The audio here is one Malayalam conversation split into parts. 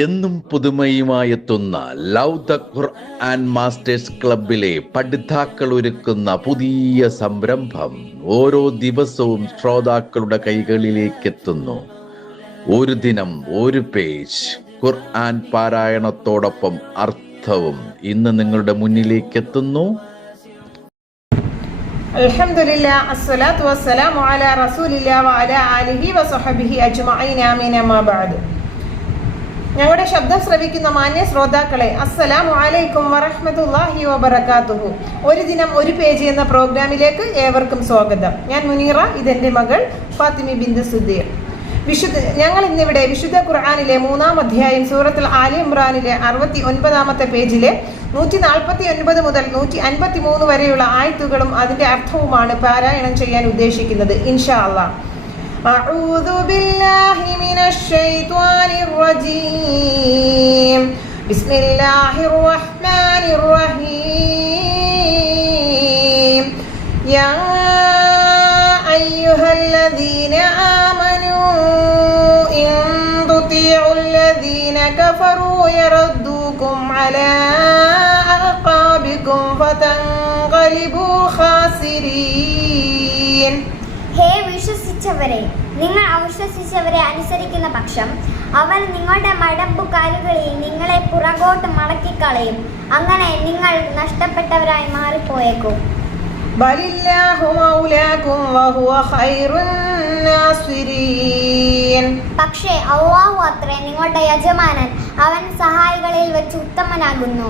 എന്നും പുതുമയുമായെത്തുന്ന ലവ് ദ ഖുർആൻ മാസ്റ്റേഴ്സ് ക്ലബിലെ പഠിതാക്കൾ ഒരുക്കുന്ന പുതിയ സംരംഭം ഓരോ ദിവസവും ശ്രോതാക്കളുടെ കൈകളിലേക്ക് എത്തുന്നു ഒരു ദിനം ഒരു പേജ്. ഖുർആൻ പാരായണത്തോടൊപ്പം അർത്ഥവും ഇന്ന് നിങ്ങളുടെ മുന്നിലേക്ക് എത്തുന്നു അൽഹംദുലില്ലാ അസ്സലാത്തു വസ്സലാമു അലാ റസൂലില്ലാ വഅലാ ആലിഹി വസഹബിഹി ഞങ്ങളുടെ ശബ്ദം ശ്രവിക്കുന്ന മാന്യ ശ്രോതാക്കളെ അസ്സലാമു അലൈക്കും വറഹ്മത്തുള്ളാഹി വബറകാതുഹു. ഒരു ദിനം ഒരു പേജ് എന്ന പ്രോഗ്രാമിലേക്ക് ഏവർക്കും സ്വാഗതം. ഞാൻ മുനീറ ഇതെന്റെ മകൾ ഫാത്തിമി ബിന്ദു സുദ്ദീർ വിശുദ്ധ ഞങ്ങൾ ഇന്നിവിടെ വിശുദ്ധ ഖുർആാനിലെ മൂന്നാം അധ്യായം സൂറത്തിൽ ആലി ഇമ്രാനിലെ അറുപത്തി ഒൻപതാമത്തെ പേജിലെ നൂറ്റി നാൽപ്പത്തി ഒൻപത് മുതൽ നൂറ്റി അൻപത്തി മൂന്ന് വരെയുള്ള ആയത്തുകളും അതിന്റെ അർത്ഥവുമാണ് പാരായണം ചെയ്യാൻ ഉദ്ദേശിക്കുന്നത് ഇൻഷാ അള്ളാഹ് أعوذ بالله من الشيطان الرجيم بسم الله الرحمن الرحيم يا أيها الذين آمنوا إن تطيعوا الذين كفروا يردوكم على أعقابكم فتنقلبوا خاسرين ഹേ വിശ്വസിച്ചവരെ നിങ്ങൾ അവശ്വസിച്ചവരെ അനുസരിക്കുന്ന പക്ഷം അവൻ നിങ്ങളുടെ മടമ്പുകാലുകളിൽ നിങ്ങളെ പുറകോട്ട് മടക്കിക്കളയും. അങ്ങനെ നിങ്ങൾ നഷ്ടപ്പെട്ടവരായി മാറിപ്പോയേക്കും. പക്ഷേ അള്ളാഹു അത്ര നിങ്ങളുടെ യജമാനൻ. അവൻ സഹായികളിൽ വെച്ച് ഉത്തമനാകുന്നു.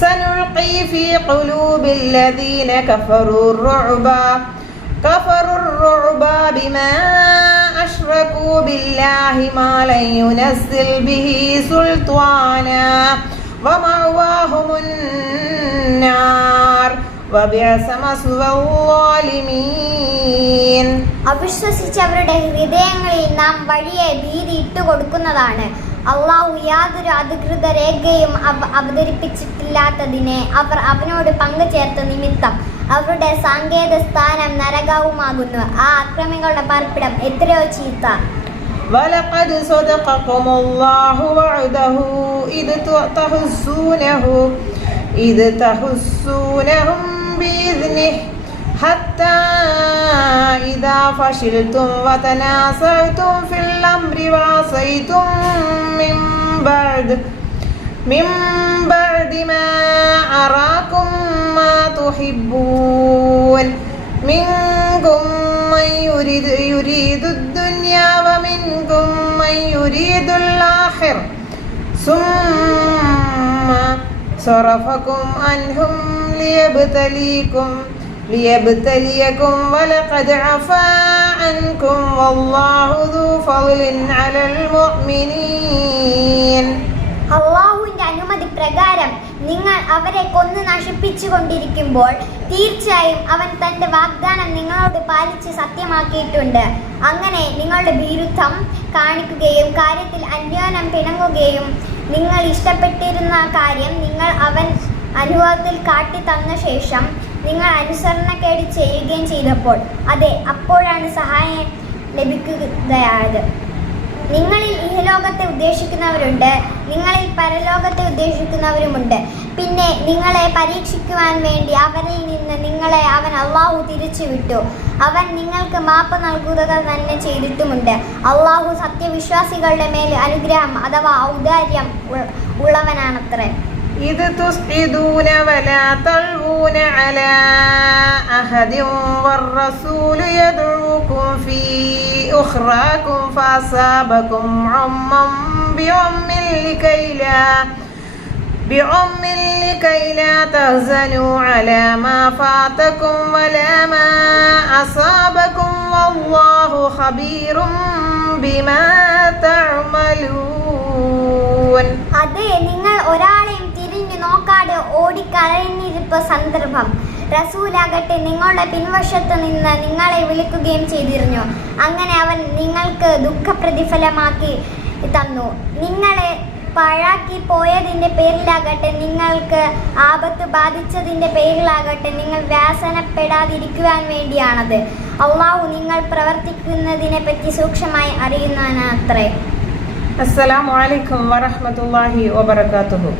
സനുൽഖി ഫീ ഖുലൂബിൽ ലദീന കഫറൂ റുഅബ. كفروا الرعب بما أشركوا بالله ما لن ينزل به سلطانا ومأواهم النار وبئس مثوى الظالمين അവിശ്വസിച്ചവരുടെ ഹൃദയങ്ങളിൽ നാം വഴിയെ ഭീതി ഇട്ടുകൊടുക്കുന്നതാണ് അള്ളാഹു യാതൊരു അധികൃത രേഖയും അവ- അവതരിപ്പിച്ചിട്ടില്ലാത്തതിനെ അവർ അവനോട് പങ്കുചേർത്ത നിമിത്തം അവരുടെ സാങ്കേത സ്ഥാനം നരകവുമാകുന്നു ആ അക്രമികളുടെ പാർപ്പിടം എത്രയോ ചീത്ത ولقد صدقكم الله وعده إذ تحسونه إذ تحسونهم بإذنه حتى إذا فشلتم وتنازعتم في الأمر وعصيتم من بعد من بعد ما أراكم الآخر ثم صرفكم عنهم ليبتليكم ليبتليكم ولقد عفا عنكم والله ذو فضل على المؤمنين അള്ളാഹുവിന്റെ അനുമതി പ്രകാരം നിങ്ങൾ അവരെ കൊന്നു നശിപ്പിച്ചു കൊണ്ടിരിക്കുമ്പോൾ തീർച്ചയായും അവൻ തന്റെ വാഗ്ദാനം നിങ്ങളോട് പാലിച്ച് സത്യമാക്കിയിട്ടുണ്ട് അങ്ങനെ നിങ്ങളുടെ ഭീരുത്വം കാണിക്കുകയും കാര്യത്തിൽ അന്യോന്യം പിണങ്ങുകയും നിങ്ങൾ ഇഷ്ടപ്പെട്ടിരുന്ന കാര്യം നിങ്ങൾ അവൻ അനുഭവത്തിൽ കാട്ടി തന്ന ശേഷം നിങ്ങൾ അനുസരണക്കേട് ചെയ്യുകയും ചെയ്തപ്പോൾ അതെ അപ്പോഴാണ് സഹായം ലഭിക്കുകയായത്. നിങ്ങളിൽ ഇഹലോകത്തെ ഉദ്ദേശിക്കുന്നവരുണ്ട്. നിങ്ങളിൽ പരലോകത്തെ ഉദ്ദേശിക്കുന്നവരുമുണ്ട് പിന്നെ നിങ്ങളെ പരീക്ഷിക്കുവാൻ വേണ്ടി അവരിൽ നിന്ന് നിങ്ങളെ അവൻ അള്ളാഹു തിരിച്ചുവിട്ടു അവൻ നിങ്ങൾക്ക് മാപ്പ് നൽകുക തന്നെ ചെയ്തിട്ടുമുണ്ട് അള്ളാഹു സത്യവിശ്വാസികളുടെ മേൽ അനുഗ്രഹം അഥവാ ഔദാര്യം ഉൾ- ഉള്ളവനാണത്രേ إذ تصعدون ولا تلوون على أحد والرسول يدعوكم في أخراكم فأصابكم عما بعم لكي لا بعم لكي لا تهزنوا على ما فاتكم ولا ما أصابكم والله خبير بما تعملون അതെ നിങ്ങൾ ഒരാളെയും തിരിഞ്ഞു നോക്കാതെ ഓടിക്കരഞ്ഞിരിപ്പ സന്ദർഭം റസൂലാകട്ടെ നിങ്ങളുടെ പിൻവശത്ത് നിന്ന് നിങ്ങളെ വിളിക്കുകയും ചെയ്തിരുന്നു അങ്ങനെ അവൻ നിങ്ങൾക്ക് ദുഃഖപ്രതിഫലമാക്കി തന്നു നിങ്ങളെ പാഴാക്കി പോയതിന്റെ പേരിലാകട്ടെ നിങ്ങൾക്ക് ആപത്ത് ബാധിച്ചതിന്റെ പേരിലാകട്ടെ നിങ്ങൾ വ്യാസനപ്പെടാതിരിക്കുവാൻ വേണ്ടിയാണത്. അള്ളാഹു നിങ്ങൾ പ്രവർത്തിക്കുന്നതിനെ പറ്റി സൂക്ഷ്മമായി അസ്സലാമു അലൈക്കും വറഹ്മത്തുള്ളാഹി വബറകാതുഹു.